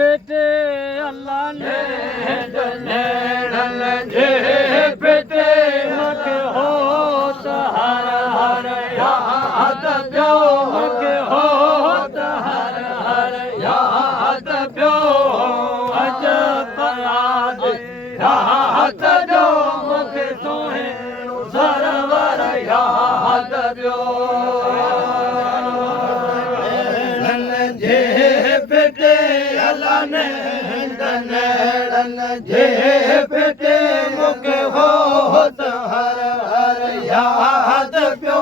Fit अल्लाह ने नेड़न जे पिते मूंखे हो त हर हर याद पियो मूंखे हो त हर हर याद पियो अजब याद रात जो मूंखे सुहिणो सरवर याद पियो जे पिते अल्लाह ने नेड़न जे पिते मूंखे हो त हर हर याद पियो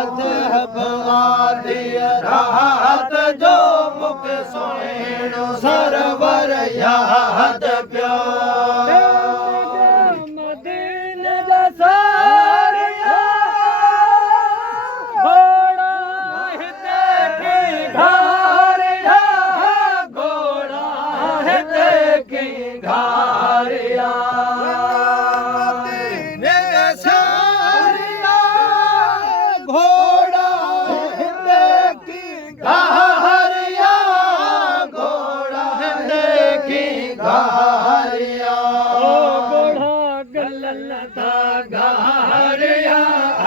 अजब आदि रात जो मूंखे सुहिणो सरवर याद पियो मदीने जा सारिया घोड़ा हिते की घारिया घोड़ा हिते की घारिया मदीने जा सारिया घोड़ा हिते की घारिया घोड़ा हिते की घारिया घारिया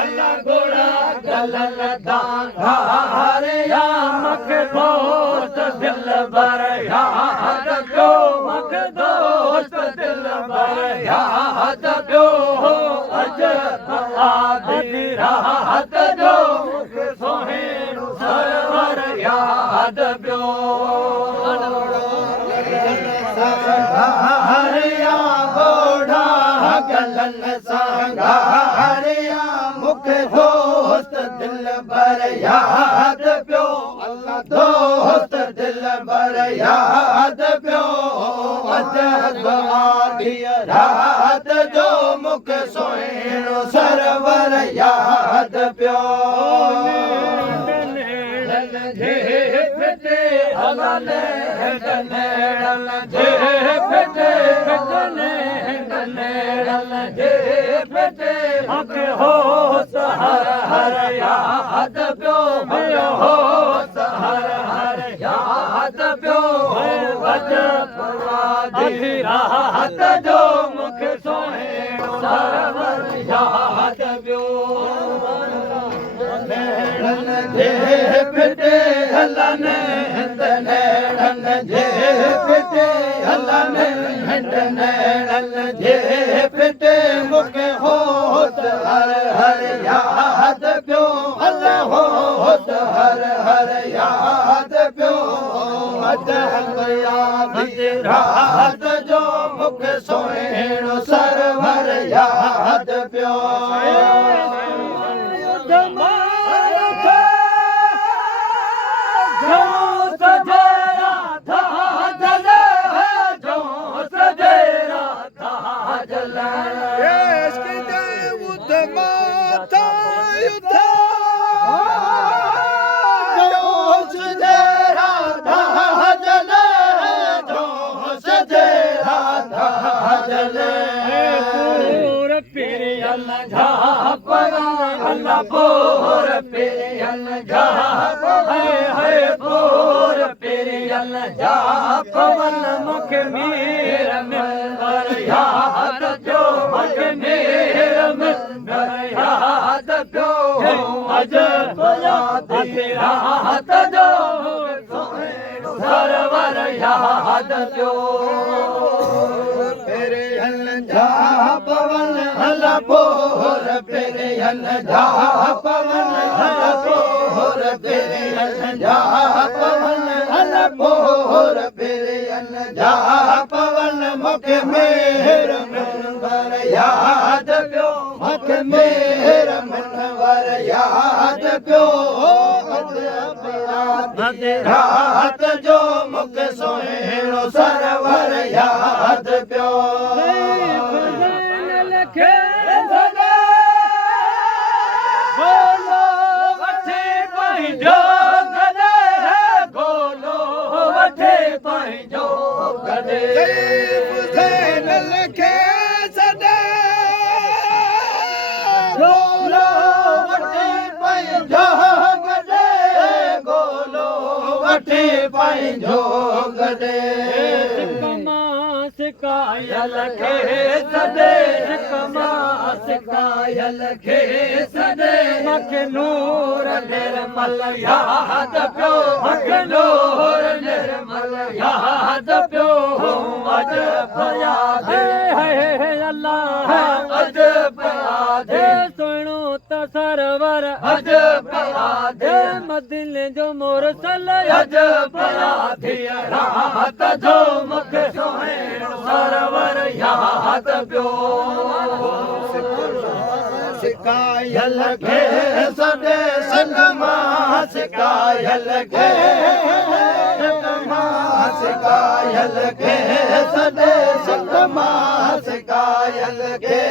अल्लाह घोड़ा गलन दा घारिया मूंखे दोस्त दिल भर याद पियो मूंखे दोस्त दिल भर याद पियो अजब आदि रात जो मूंखे सुहिणो सरवर याद पियो घारिया घोड़ा गलन सां घारिया मूंखे दोस्त दिल भर याद पियो अल्लाह दोस्त दिल भर याद पियो अजब आदि रात जो मूंखे सुहिणो सरवर याद पियो जे पिते अल्लाह ने नेड़न जे पिते नेड़न जे पिते मूंखे हो त हर हर याद पियो मुंहिंजो हो त हर हर याद पियो अजब आदि रात जो मूंखे सुहिणो सरवर याद पियो नेड़न जे पिते अल्लाह ने नेड़न जे पिते अल्लाह ने नेड़न जे पिते मूंखे हो त हर हर याद पियो अल्लाह हो त हर हर याद पियो अजब याद रात जो मूंखे सुहिणो सरवर याद पियो अल्लाह पोर पेरियन झाप है पोर पेरियन झाप वन मूंखे मीर मिलंदर याद जो मूंखे मीर मिलंदर याद पियो अजब याद रात जो सुहिणो सरवर याद पियो पेरियन झाप वन अल्लाह पोर पेरियन झाप वन अल्लाह पोर पेरियन झाप वन अल्लाह पोर पेरियन झाप वन मूंखे मेहर मिलंदर याद पियो मूंखे मेहर मिलंदर याद पियो अजब याद रात जो मूंखे सुहिणो सरवर याद पियो पंहिंजो गॾे सिकायल खे सदेश कमां सिकायल खे सदे मूंखे नूर निर्मल याद पियो मूंखे नूर निर्मल याद पियो अजब याद है अल्लाह अजब याद सुणो त सरवर अजब याद मदीने जो मुरसल अजब याद रात जो मूंखे सुहिणो सरवर याद पियो सिकायल खे सदे सदमां सिकायल खे सिकायल खे सदे सदमां सिकायल खे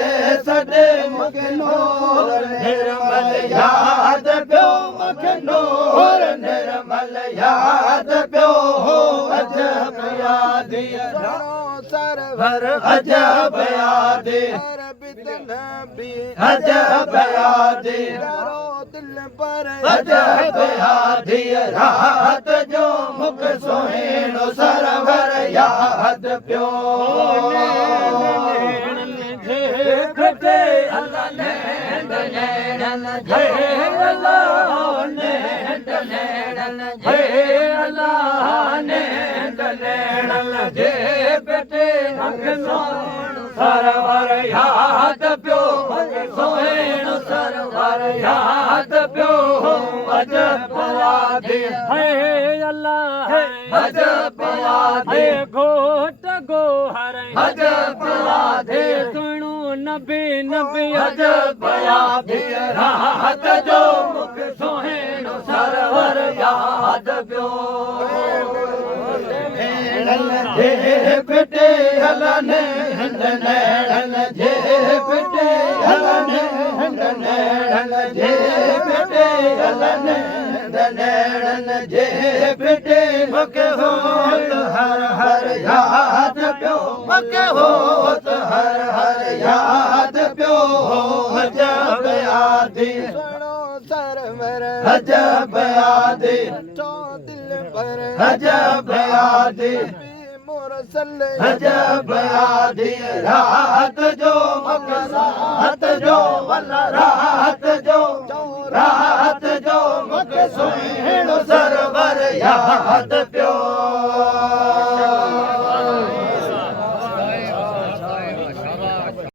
सदे मूंखे नूर निर्मल याद पियो मूंखे नूर निर्मल याद पियो अजब याद सरवर अजब याद अजब याद अजब याद रात जो मूंखे सुहिणो सरवर याद पियो खटे अल्लाह नेंड नेड़न जे अल्लाह नेंड नेड़न जे अल्लाह नेंड नेड़न जे बेटे मूंखे सुहिणो सरवर याद पियो मूंखे सुहिणो सरवर याद पियो अजब याद है अल्लाह अजब याद घोट गोहर अजब याद सुणो नबी नबी अजब याद रात जो मूंखे सुहिणो सरवर याद पियो जे पिटे हलने हंड नेड़न जे पिटे हलने हंड नेड़न जे पिटे हलने हंड नेड़न जे पिटे मूंखे होत हर हर याद पियो मूंखे होत हर हर याद पियो अजब याद सरवर अजब याद दिल पर अजब याद अजब याद रात जो मूंखे रात जो वल्ला रात जो मूंखे सुहिणो सरवर याद पियो